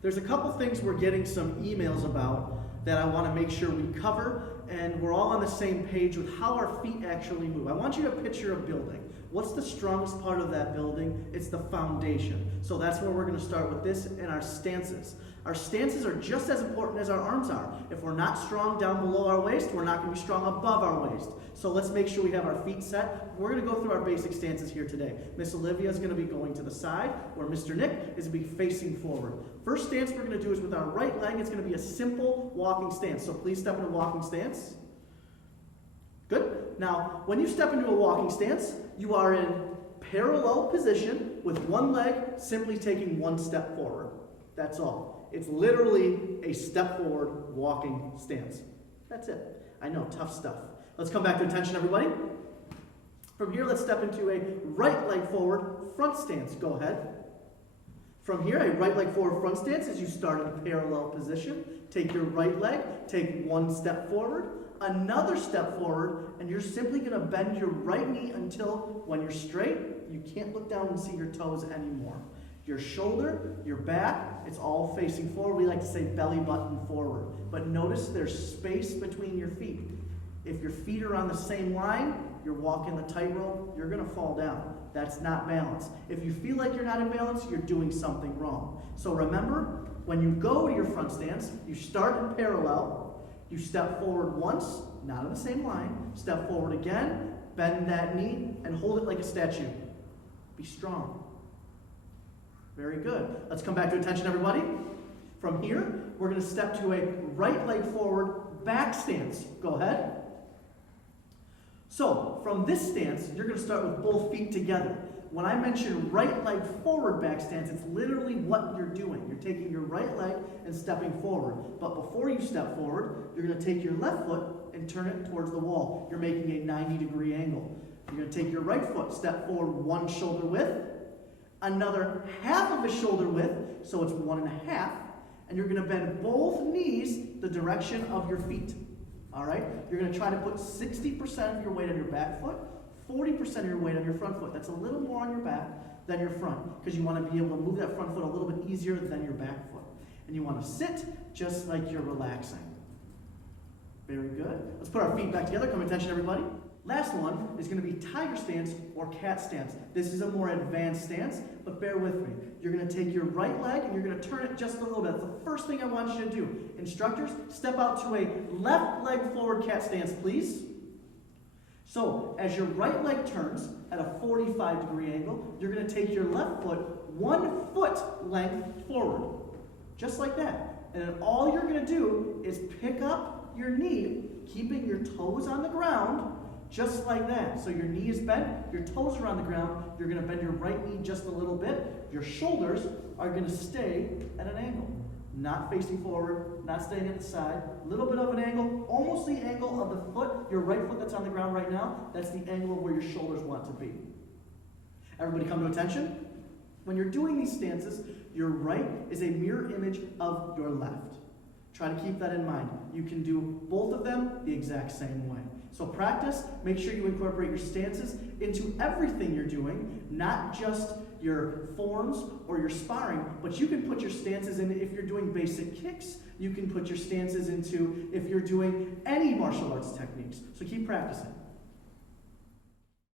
There's a couple things we're getting some emails about that I want to make sure we cover, and we're all on the same page with how our feet actually move. I want you to picture a building. What's the strongest part of that building? It's the foundation. So that's where we're going to start with this and our stances. Our stances are just as important as our arms are. If we're not strong down below our waist, we're not going to be strong above our waist. So let's make sure we have our feet set. We're going to go through our basic stances here today. Miss Olivia is going to be going to the side, where Mr. Nick is going to be facing forward. First stance we're going to do is with our right leg. It's going to be a simple walking stance. So please step into a walking stance. Good. Now, when you step into a walking stance, you are in parallel position with one leg simply taking one step forward. That's all. It's literally a step forward walking stance. That's it. I know, tough stuff. Let's come back to attention, everybody. From here, let's step into a right leg forward front stance. Go ahead. From here, a right leg forward front stance as you start in a parallel position. Take your right leg, take one step forward, another step forward, and you're simply going to bend your right knee until when you're straight, you can't look down and see your toes anymore. Your shoulder, your back, it's all facing forward. We like to say belly button forward. But notice there's space between your feet. If your feet are on the same line, you're walking the tightrope, you're going to fall down. That's not balance. If you feel like you're not in balance, you're doing something wrong. So remember, when you go to your front stance, you start in parallel, you step forward once, not on the same line, step forward again, bend that knee, and hold it like a statue. Be strong. Very good. Let's come back to attention, everybody. From here, we're going to step to a right leg forward back stance. Go ahead. So, from this stance, you're going to start with both feet together. When I mention right leg forward back stance, it's literally what you're doing. You're taking your right leg and stepping forward. But before you step forward, you're going to take your left foot and turn it towards the wall. You're making a 90-degree angle. You're going to take your right foot, step forward one shoulder width, another half of a shoulder width, so it's 1.5, and you're going to bend both knees the direction of your feet. All right? You're going to try to put 60% of your weight on your back foot, 40% of your weight on your front foot. That's a little more on your back than your front, because you want to be able to move that front foot a little bit easier than your back foot. And you want to sit just like you're relaxing. Very good. Let's put our feet back together. Come attention, everybody. Last one is going to be tiger stance or cat stance. This is a more advanced stance, but bear with me. You're going to take your right leg and you're going to turn it just a little bit. That's the first thing I want you to do. Instructors, step out to a left leg forward cat stance, please. So, as your right leg turns at a 45-degree angle, you're going to take your left foot 1 foot length forward. Just like that. And then all you're going to do is pick up your knee, keeping your toes on the ground, just like that. So your knee is bent, your toes are on the ground, you're going to bend your right knee just a little bit. Your shoulders are going to stay at an angle. Not facing forward, not staying at the side. A little bit of an angle, almost the angle of the foot, your right foot that's on the ground right now, that's the angle of where your shoulders want to be. Everybody come to attention. When you're doing these stances, your right is a mirror image of your left. Try to keep that in mind. You can do both of them the exact same way. So practice, make sure you incorporate your stances into everything you're doing, not just your forms or your sparring, but you can put your stances in if you're doing basic kicks. You can put your stances into if you're doing any martial arts techniques. So keep practicing.